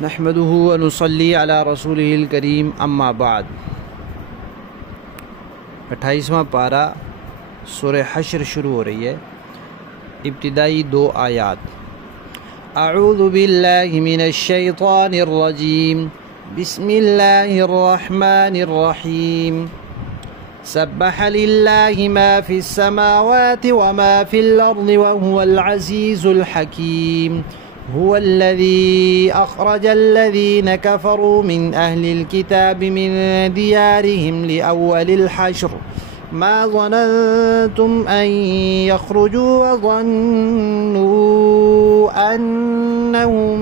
نحمدہ و نصلی علی رسولہ الکریم اما بعد 28واں پارہ سورہ حشر شروع ہو رہی ہے۔ ابتدائی 2 آیات۔ اعوذ باللہ من الشیطان الرجیم بسم اللہ الرحمن الرحیم سبح للہ ما فی السماوات وما فی الارض وهو العزیز الحکیم هو الذي أخرج الذين كفروا من أهل الكتاب من ديارهم لأول الحشر ما ظننتم أن يخرجوا وظنوا أنهم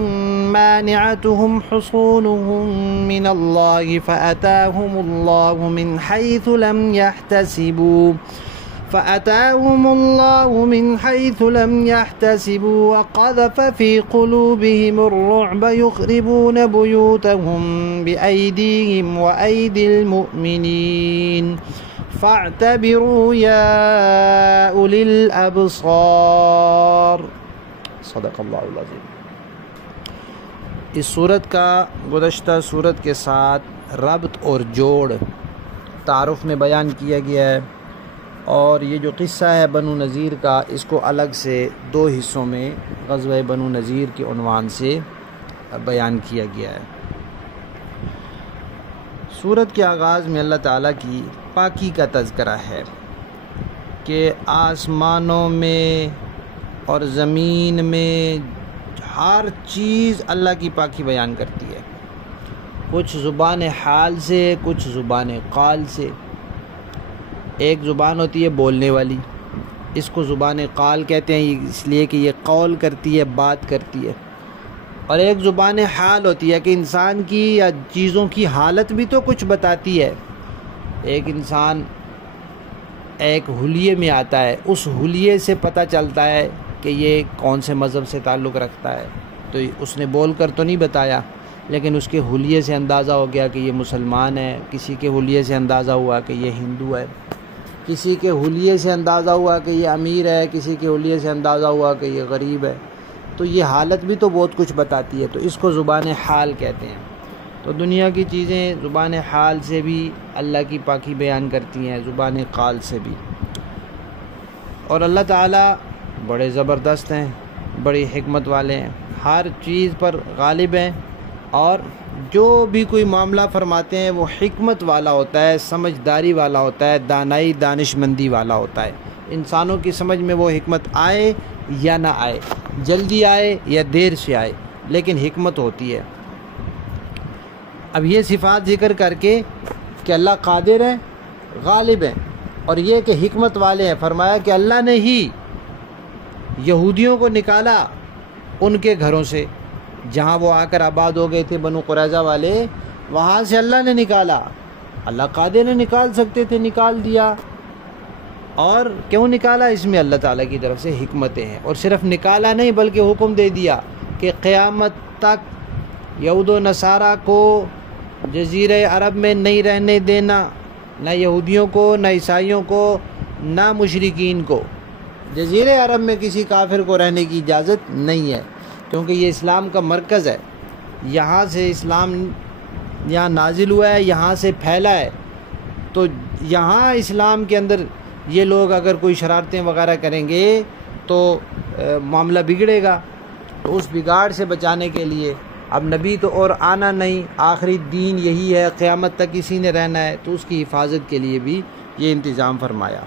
مانعتهم حصونهم من الله فأتاهم الله من حيث لم يحتسبوا وقذف في قلوبهم الرعب يخربون بيوتهم بأيديهم وأيدي المؤمنين فاعتبروا يا أولي الأبصار صدق اللہ العظیم۔ اس صورت کا گزشتہ صورت کے ساتھ ربط اور جوڑ تعارف میں بیان کیا گیا ہے، اور یہ جو قصہ ہے بنو نذیر کا، اس کو الگ سے 2 حصوں میں غزوہ بنو نذیر کے عنوان سے بیان کیا گیا ہے۔ سورت کے آغاز میں اللہ تعالیٰ کی پاکی کا تذکرہ ہے کہ آسمانوں میں اور زمین میں ہر چیز اللہ کی پاکی بیان کرتی ہے، کچھ زبان حال سے، کچھ زبان قال سے۔ ایک زبان ہوتی ہے بولنے والی، اس کو زبان قال کہتے ہیں اس لیے کہ یہ قول کرتی ہے، بات کرتی ہے، اور ایک زبان حال ہوتی ہے کہ انسان کی یا چیزوں کی حالت بھی تو کچھ بتاتی ہے۔ ایک انسان ایک حلیے میں آتا ہے، اس حلیے سے پتہ چلتا ہے کہ یہ کون سے مذہب سے تعلق رکھتا ہے، تو اس نے بول کر تو نہیں بتایا، لیکن اس کے حلیے سے اندازہ ہو گیا کہ یہ مسلمان ہے، کسی کے حلیے سے اندازہ ہوا کہ یہ ہندو ہے، کسی کے حلیے سے اندازہ ہوا کہ یہ امیر ہے، کسی کے حلیے سے اندازہ ہوا کہ یہ غریب ہے۔ تو یہ حالت بھی تو بہت کچھ بتاتی ہے، تو اس کو زبان حال کہتے ہیں۔ تو دنیا کی چیزیں زبان حال سے بھی اللہ کی پاکی بیان کرتی ہیں، زبان قال سے بھی۔ اور اللہ تعالیٰ بڑے زبردست ہیں، بڑی حکمت والے ہیں، ہر چیز پر غالب ہیں، اور جو بھی کوئی معاملہ فرماتے ہیں وہ حکمت والا ہوتا ہے، سمجھداری والا ہوتا ہے، دانائی دانش مندی والا ہوتا ہے۔ انسانوں کی سمجھ میں وہ حکمت آئے یا نہ آئے، جلدی آئے یا دیر سے آئے، لیکن حکمت ہوتی ہے۔ اب یہ صفات ذکر کر کے کہ اللہ قادر ہے، غالب ہیں، اور یہ کہ حکمت والے ہیں، فرمایا کہ اللہ نے ہی یہودیوں کو نکالا ان کے گھروں سے، جہاں وہ آ کر آباد ہو گئے تھے بنو قریظہ والے، وہاں سے اللہ نے نکالا۔ اللہ قادر نے نکال سکتے تھے، نکال دیا۔ اور کیوں نکالا؟ اس میں اللہ تعالیٰ کی طرف سے حکمتیں ہیں، اور صرف نکالا نہیں بلکہ حکم دے دیا کہ قیامت تک یہود و نصارہ کو جزیرہ عرب میں نہیں رہنے دینا، نہ یہودیوں کو، نہ عیسائیوں کو، نہ مشرکین کو۔ جزیرہ عرب میں کسی کافر کو رہنے کی اجازت نہیں ہے، کیونکہ یہ اسلام کا مرکز ہے، یہاں سے اسلام یہاں نازل ہوا ہے، یہاں سے پھیلا ہے۔ تو یہاں اسلام کے اندر یہ لوگ اگر کوئی شرارتیں وغیرہ کریں گے تو معاملہ بگڑے گا۔ تو اس بگاڑ سے بچانے کے لیے اب نبی تو اور آنا نہیں، آخری دین یہی ہے، قیامت تک اسی نے رہنا ہے، تو اس کی حفاظت کے لیے بھی یہ انتظام فرمایا۔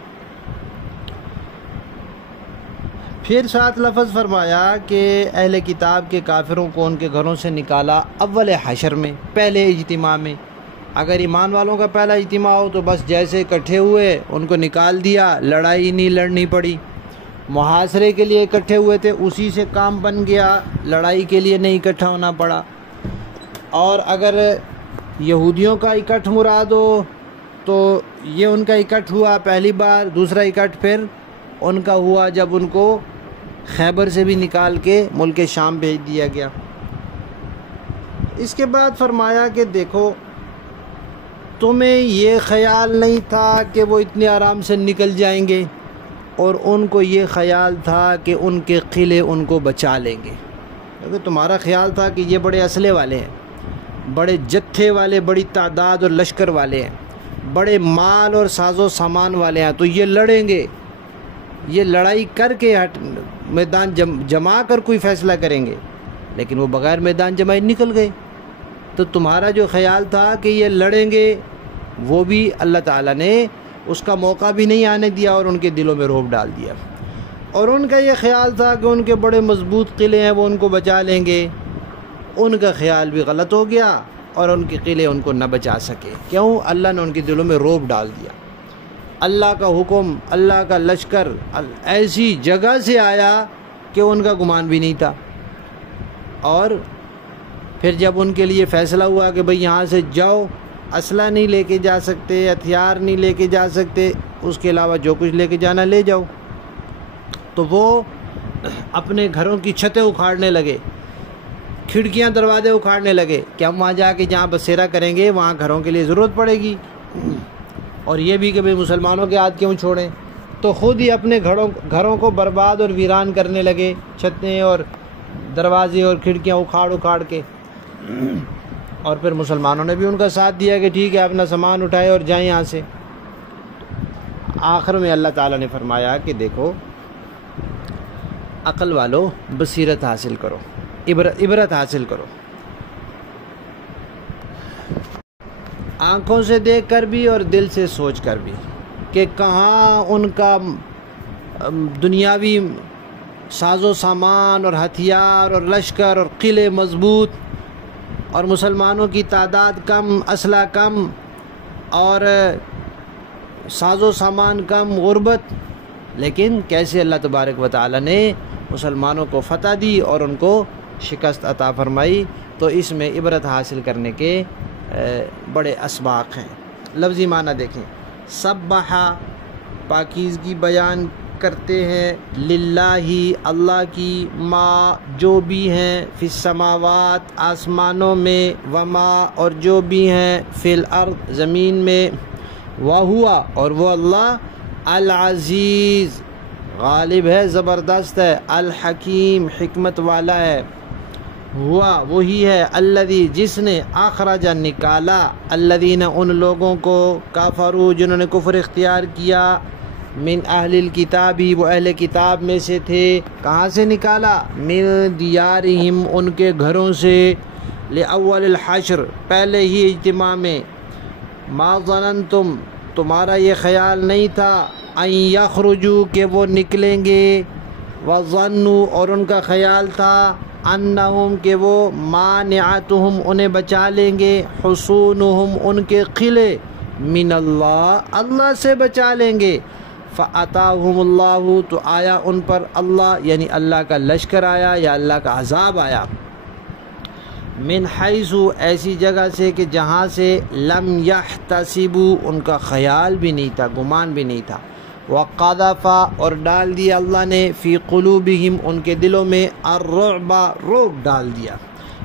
پھر 7 لفظ فرمایا کہ اہل کتاب کے کافروں کو ان کے گھروں سے نکالا اول حشر میں، پہلے اجتماع میں۔ اگر ایمان والوں کا پہلا اجتماع ہو تو بس جیسے اکٹھے ہوئے ان کو نکال دیا، لڑائی نہیں لڑنی پڑی۔ محاصرے کے لیے اکٹھے ہوئے تھے، اسی سے کام بن گیا، لڑائی کے لیے نہیں اکٹھا ہونا پڑا۔ اور اگر یہودیوں کا اکٹھ مراد ہو تو یہ ان کا اکٹھ ہوا پہلی بار، دوسرا اکٹھ پھر ان کا ہوا جب ان کو خیبر سے بھی نکال کے ملک شام بھیج دیا گیا۔ اس کے بعد فرمایا کہ دیکھو تمہیں یہ خیال نہیں تھا کہ وہ اتنے آرام سے نکل جائیں گے، اور ان کو یہ خیال تھا کہ ان کے قلعے ان کو بچا لیں گے۔ کیونکہ تمہارا خیال تھا کہ یہ بڑے اسلحے والے ہیں، بڑے جتھے والے، بڑی تعداد اور لشکر والے ہیں، بڑے مال اور ساز و سامان والے ہیں، تو یہ لڑیں گے، یہ لڑائی کر کے میدان جما کر کوئی فیصلہ کریں گے، لیکن وہ بغیر میدان جمائی نکل گئے۔ تو تمہارا جو خیال تھا کہ یہ لڑیں گے، وہ بھی اللہ تعالیٰ نے اس کا موقع بھی نہیں آنے دیا اور ان کے دلوں میں رعب ڈال دیا۔ اور ان کا یہ خیال تھا کہ ان کے بڑے مضبوط قلعے ہیں، وہ ان کو بچا لیں گے، ان کا خیال بھی غلط ہو گیا اور ان کے قلعے ان کو نہ بچا سکے۔ کیوں؟ اللہ نے ان کے دلوں میں رعب ڈال دیا۔ اللہ کا حکم، اللہ کا لشکر ایسی جگہ سے آیا کہ ان کا گمان بھی نہیں تھا۔ اور پھر جب ان کے لیے فیصلہ ہوا کہ بھئی یہاں سے جاؤ، اسلحہ نہیں لے کے جا سکتے، ہتھیار نہیں لے کے جا سکتے، اس کے علاوہ جو کچھ لے کے جانا لے جاؤ، تو وہ اپنے گھروں کی چھتیں اکھاڑنے لگے، کھڑکیاں دروازے اکھاڑنے لگے کہ ہم وہاں جا کے جہاں بسیرا کریں گے وہاں گھروں کے لیے ضرورت پڑے گی، اور یہ بھی کہ بھئی مسلمانوں کے ہاتھ کیوں چھوڑیں۔ تو خود ہی اپنے گھروں کو برباد اور ویران کرنے لگے، چھتیں اور دروازے اور کھڑکیاں اکھاڑ کے۔ اور پھر مسلمانوں نے بھی ان کا ساتھ دیا کہ ٹھیک ہے اپنا سامان اٹھائے اور جائیں یہاں سے۔ آخر میں اللہ تعالیٰ نے فرمایا کہ دیکھو عقل والو، بصیرت حاصل کرو، عبرت حاصل کرو، آنکھوں سے دیکھ کر بھی اور دل سے سوچ کر بھی، کہ کہاں ان کا دنیاوی ساز و سامان اور ہتھیار اور لشکر اور قلعے مضبوط، اور مسلمانوں کی تعداد کم، اسلحہ کم اور ساز و سامان کم، غربت، لیکن کیسے اللہ تبارک و تعالی نے مسلمانوں کو فتح دی اور ان کو شکست عطا فرمائی۔ تو اس میں عبرت حاصل کرنے کے بڑے اسباق ہیں۔ لفظی معنی دیکھیں، سبح پاکیزگی بیان کرتے ہیں، للہ اللہ کی، ما جو بھی ہیں، فی السماوات آسمانوں میں، وما اور جو بھی ہیں، فی الارض زمین میں، وہوا اور وہ اللہ، العزیز غالب ہے، زبردست ہے، الحکیم حکمت والا ہے، ہوا وہی ہے، الذی جس نے، اخرج نکالا، الذین ان لوگوں کو، کفروا جنہوں نے کفر اختیار کیا، من اہل الکتاب وہ اہل کتاب میں سے تھے، کہاں سے نکالا؟ من دیارہم ان کے گھروں سے، لأول الحشر پہلے ہی اجتماع میں، ما ظننتم تمہارا یہ خیال نہیں تھا، ان یخرجوا کہ وہ نکلیں گے، وظنوا اور ان کا خیال تھا، انہم کہ وہ، مانعتہم انہیں بچا لیں گے، حصونہم ان کے قلعے، من اللہ اللہ سے بچا لیں گے، فَأَتَاهُمُ اللَّهُ تو آیا ان پر اللہ، یعنی اللہ کا لشکر آیا یا اللہ کا عذاب آیا، من حیث ایسی جگہ سے کہ جہاں سے، لم یحتسبوا ان کا خیال بھی نہیں تھا، گمان بھی نہیں تھا، وَقَذَفَ اور ڈال دیا اللہ نے، فی قلوبہم ان کے دلوں میں، الرعب رعب ڈال دیا،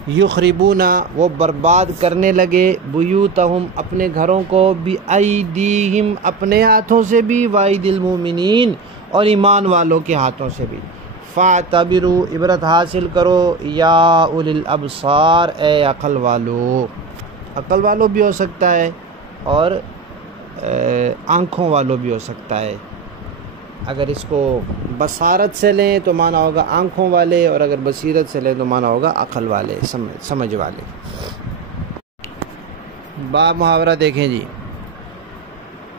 یخربون وہ برباد کرنے لگے، بیوتہم اپنے گھروں کو، بِأَیْدِیہم اپنے ہاتھوں سے بھی، وَأَیْدِی الْمُؤْمِنِین اور ایمان والوں کے ہاتھوں سے بھی، فَاعْتَبِرُوا عبرت حاصل کرو، یا اولی الابصار اے عقل والو، عقل والو بھی ہو سکتا ہے اور آنکھوں والو بھی ہو سکتا ہے۔ اگر اس کو بصارت سے لیں تو معنی ہوگا آنکھوں والے، اور اگر بصیرت سے لیں تو معنی ہوگا عقل والے، سمجھ والے۔ باب محاورہ دیکھیں جی،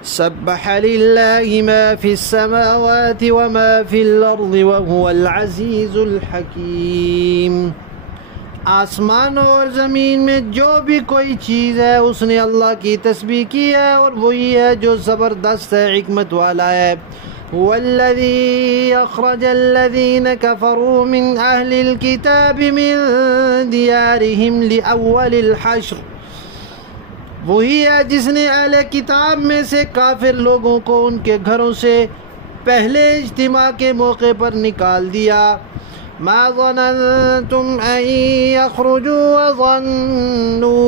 سبح للہ ما فی السماوات وما فی الارض وهو العزیز الحکیم، آسمانوں اور زمین میں جو بھی کوئی چیز ہے اس نے اللہ کی تسبیح کی ہے، اور وہی ہے جو زبردست ہے، حکمت والا ہے۔ هو الذي أخرج الذين كفروا من أهل الكتاب من ديارهم لأول الحشر، وہی ہے جس نے اہل کتاب میں سے کافر لوگوں کو ان کے گھروں سے پہلے اجتماع کے موقع پر نکال دیا۔ ما ظننتم أن يخرجوا وظنوا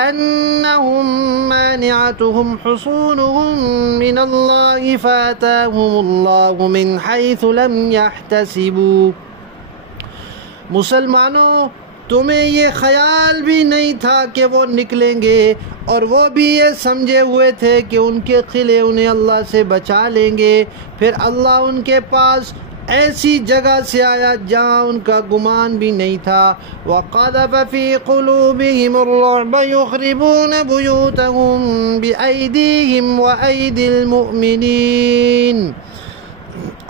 أنهم مانعتهم حصونهم من الله فآتاهم الله من حيث لم يحتسبوا، مسلمانوں تمہیں یہ خیال بھی نہیں تھا کہ وہ نکلیں گے، اور وہ بھی یہ سمجھے ہوئے تھے کہ ان کے قلعے انہیں اللہ سے بچا لیں گے، پھر اللہ ان کے پاس ایسی جگہ سے آیا جہاں ان کا گمان بھی نہیں تھا۔ وَقَذَفَ فِي قُلُوبِهِمُ الرُّعْبَ يُخْرِبُونَ بُيُوتَهُم بِأَيْدِيهِمْ وَأَيْدِي الْمُؤْمِنِينَ،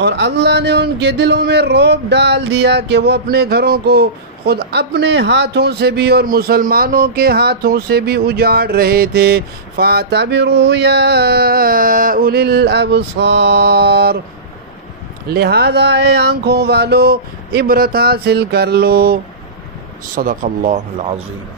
اور اللہ نے ان کے دلوں میں رعب ڈال دیا کہ وہ اپنے گھروں کو خود اپنے ہاتھوں سے بھی اور مسلمانوں کے ہاتھوں سے بھی اجاڑ رہے تھے۔ فَاعْتَبِرُوا يَا أُولِي الْأَبْصَارِ، لہذا اے آنکھوں والو عبرت حاصل کر لو۔ صدق اللہ العظیم۔